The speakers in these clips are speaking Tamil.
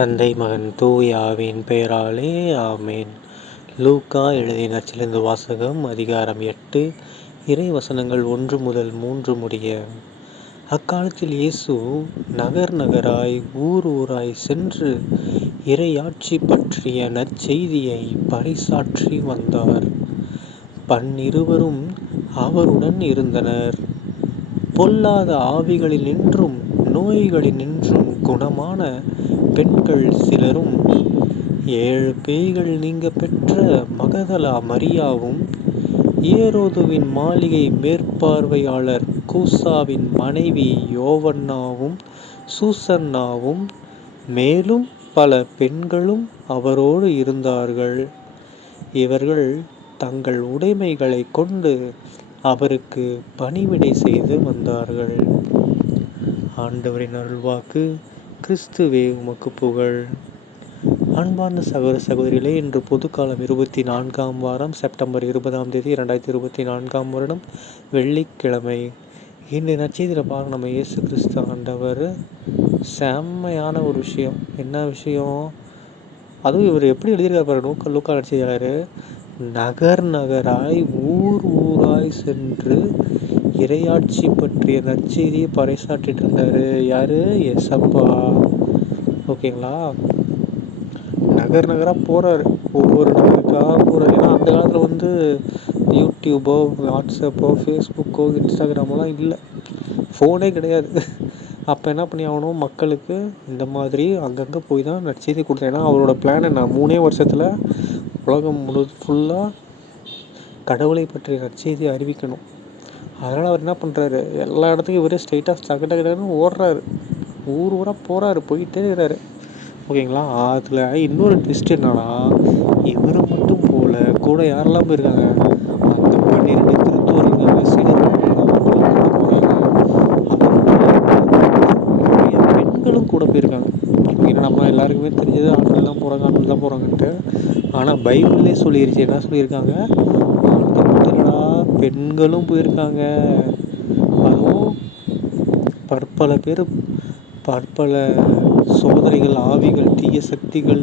தந்தை மகன் தூயாவின் பெயராலே ஆமேன். லூக்கா எழுதிய சிலந்து வாசகம் அதிகாரம் எட்டு இறை வசனங்கள் ஒன்று முதல் மூன்று முடிய. அக்காலத்தில் இயேசு நகர் நகராய் ஊர் ஊராய் சென்று இறையாட்சி பற்றிய நற்செய்தியை பறைசாற்றி வந்தார். பன்னிருவரும் அவருடன் இருந்தனர். பொல்லாத ஆவிகளில் நின்றும் நோய்களினின்றும் குணமான பெண்கள் சிலரும் ஏழு பேய்கள் நீங்க பெற்ற மகதலா மரியாவும் ஏரோதுவின் மாளிகை மேற்பார்வையாளர் கூசாவின் மனைவி யோவன்னாவும் சூசன்னாவும் மேலும் பல பெண்களும் அவரோடு இருந்தார்கள். இவர்கள் தங்கள் உடைமைகளை கொண்டு அவருக்கு பணிவிடை செய்து வந்தார்கள். ஆண்டவரின் அருள்வாக்கு கிறிஸ்துவே உமக்கு புகழ். அன்பார்ந்த சகோதர சகோதரிகளே இன்று பொதுக்காலம் இருபத்தி நான்காம் வாரம் செப்டம்பர் இருபதாம் தேதி இரண்டாயிரத்தி இருபத்தி நான்காம் வருடம் வெள்ளிக்கிழமை. இன்று நட்சத்திர பார்க்க நம்ம இயேசு கிறிஸ்து ஆண்டவர். செம்மையான ஒரு விஷயம். என்ன விஷயம்? அதுவும் இவர் எப்படி எழுதியிருக்காரு பாரு நூக்க லூக்கா நடிச்சிருக்காரு நகர் நகராய் ஊர் ஊராய் சென்று இறையாட்சி பற்றிய நற்செய்தியை பறைசாற்றிட்டு இருந்தார். யார்? எசப்பா ஓகேங்களா? நகர் நகராக போகிறாரு ஒவ்வொரு நகருக்காக போகிறாரு ஏன்னா அந்த காலத்தில் வந்து யூடியூபோ வாட்ஸ்அப்போ ஃபேஸ்புக்கோ இன்ஸ்டாகிராமோலாம் இல்லை. ஃபோனே கிடையாது. அப்போ என்ன பண்ணி ஆகணும்? மக்களுக்கு இந்த மாதிரி அங்கங்கே போய் தான் நற்செய்தி கொடுத்தேன். ஏன்னா அவரோட பிளான் என்ன? மூணே வருஷத்தில் உலகம் முழு ஃபுல்லாக கடவுளை பற்றிய நற்செய்தி அறிவிக்கணும். அதனால் அவர் என்ன பண்ணுறாரு எல்லா இடத்துக்கும் இவரே ஸ்ட்ரைட்டாக டக்கு டக்கு டக்குன்னு ஓடுறாரு. ஊர் ஊராக போகிறாரு போயிட்டே இருக்கிறாரு. ஓகேங்களா? அதில் இன்னொரு ட்விஸ்ட் என்னன்னா இவர் மட்டும் போல கூட யாரெல்லாம் போயிருக்காங்க? அந்த பன்னிரெண்டு திருத்தூர் போகிறாங்க பெண்களும் கூட போயிருக்காங்க. ஏன்னா நம்ம எல்லாருக்குமே தெரிஞ்சது ஆண்கள் தான் போகிறாங்க ஆண்கள் தான் போகிறாங்கன்ட்டு ஆனால் பைபிள்லேயே சொல்லிருச்சு என்ன சொல்லியிருக்காங்க? பெண்களும் போயிருக்காங்க. அதுவும் பற்பல பேர் பற்பல சோதனைகள் ஆவிகள் தீய சக்திகள்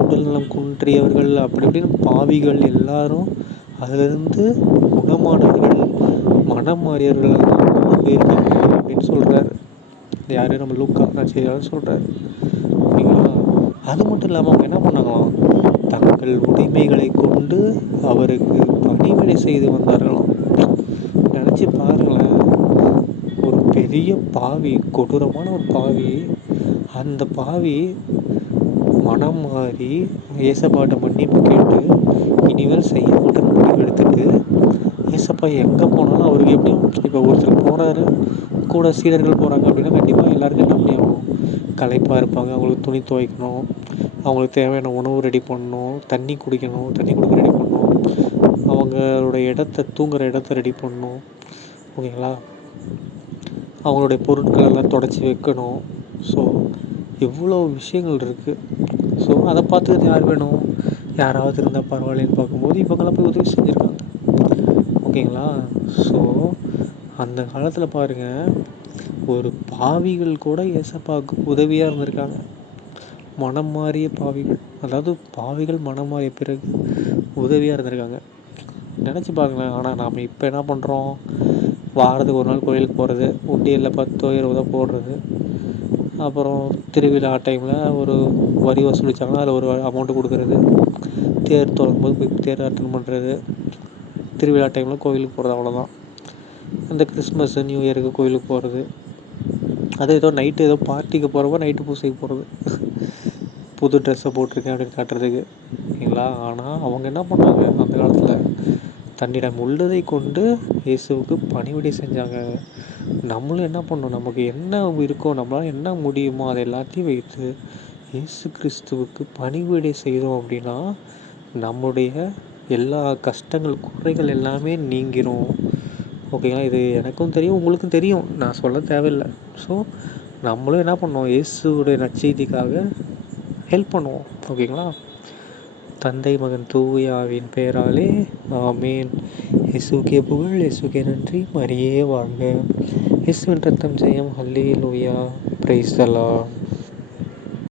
உடல்நலம் குன்றியவர்கள் அப்படி இப்படின்னு பாவிகள் எல்லாரும் அதிலிருந்து குணமானவர்கள் மனம் மாறியவர்கள் கூட போயிருக்காங்க அப்படின்னு சொல்கிறார் யார்? நம்ம லூக்கா நான் சொல்கிறார் ஓகேங்களா அது மட்டும் இல்லாமல் அவங்க என்ன பண்ணாங்களாம்? தங்கள் உடைமைகளை கொண்டு அவருக்கு பணிவிடை செய்து வந்தார்களாம் நினச்சி பாருங்களேன். ஒரு பெரிய பாவி கொடூரமான ஒரு பாவி அந்த பாவி மனம் மாறி ஏசப்பாட்ட மன்னிப்பு கேட்டு இனிமேல் செய்ய மாட்டேன் முடிவு எடுத்துட்டு ஏசப்பா எங்கே போனாலும் அவருக்கு எப்படியும் இப்போ ஒருத்தர் போகிறாரு கூட சீடர்கள் போகிறாங்க அப்படின்னா கண்டிப்பாக எல்லாருக்கும் என்ன பண்ணி களைப்பாக இருப்பாங்க அவங்களுக்கு துணி துவைக்கணும் அவங்களுக்கு தேவையான உணவு ரெடி பண்ணணும் தண்ணி குடிக்கணும் தண்ணி குடிக்க ரெடி பண்ணணும். அவங்களோட இடத்த தூங்குகிற இடத்த ரெடி பண்ணணும். ஓகேங்களா? அவங்களுடைய பொருட்கள் எல்லாம் தொடச்சி வைக்கணும். ஸோ இவ்வளோ விஷயங்கள் இருக்குது ஸோ அதை பார்த்துக்கிறது யார் வேணும்? யாராவது இருந்தால் பரவாயில்லன்னு பார்க்கும்போது இவங்கெல்லாம் போய் உதவி செஞ்சுருக்காங்க. ஓகேங்களா? ஸோ அந்த காலத்தில் பாருங்கள் ஒரு பாவிகள் கூட ஏசப்பாவுக்கு உதவியாக இருந்திருக்காங்க. மனம் மாறிய பாவிகள் அதாவது பாவிகள் மனம் மாறிய பிறகு உதவியாக இருந்திருக்காங்க. நினச்சி பாருங்களேன். ஆனால் நாம் இப்போ என்ன பண்ணுறோம் வாரத்துக்கு ஒரு நாள் கோயிலுக்கு போகிறது உண்டியலில் பத்தோ இருபதோ போடுறது. அப்புறம் திருவிழா டைமில் ஒரு வரி வசூலித்தாங்கன்னா அதில் ஒரு அமௌண்ட்டு கொடுக்குறது. தேர் தொடங்கும்போது போய் தேர் அட்டன் பண்ணுறது திருவிழா டைமில் கோயிலுக்கு போகிறது அவ்வளோதான் அந்த கிறிஸ்மஸ் நியூ இயருக்கு கோயிலுக்கு போகிறது அது ஏதோ நைட்டு ஏதோ பார்ட்டிக்கு போகிறப்போ நைட்டு பூசைக்கு போகிறது புது ட்ரெஸ்ஸை போட்டிருக்கேன் அப்படின்னு காட்டுறதுக்கு. ஓகேங்களா ஆனால் அவங்க என்ன பண்ணாங்க? அந்த காலத்தில் தன்னிடம் உள்ளதை கொண்டு இயேசுவுக்கு பணிவிடை செஞ்சாங்க. நம்மளும் என்ன பண்ணோம் நமக்கு என்ன இருக்கோ நம்மளால் என்ன முடியுமோ அதை எல்லாத்தையும் வைத்து இயேசு கிறிஸ்துவுக்கு பணிவிடை செய்தோம் அப்படின்னா நம்முடைய எல்லா கஷ்டங்கள் குறைகள் எல்லாமே நீங்கிரும். ஓகேங்களா? இது எனக்கும் தெரியும் உங்களுக்கும் தெரியும். நான் சொல்ல தேவையில்லை. ஸோ நம்மளும் என்ன பண்ணோம் இயேசுடைய நச்செய்திக்காக ஹெல்ப் பண்ணுவோம். ஓகேங்களா தந்தை மகன் தூயாவின் பெயராலே ஆமேன். இசுகே புகழ் இசுகே நன்றி. மரியே வாழ்க. இசுவின் ரத்தம் ஜெயம். ஹல்லே லூயா பிரைஸ் தலா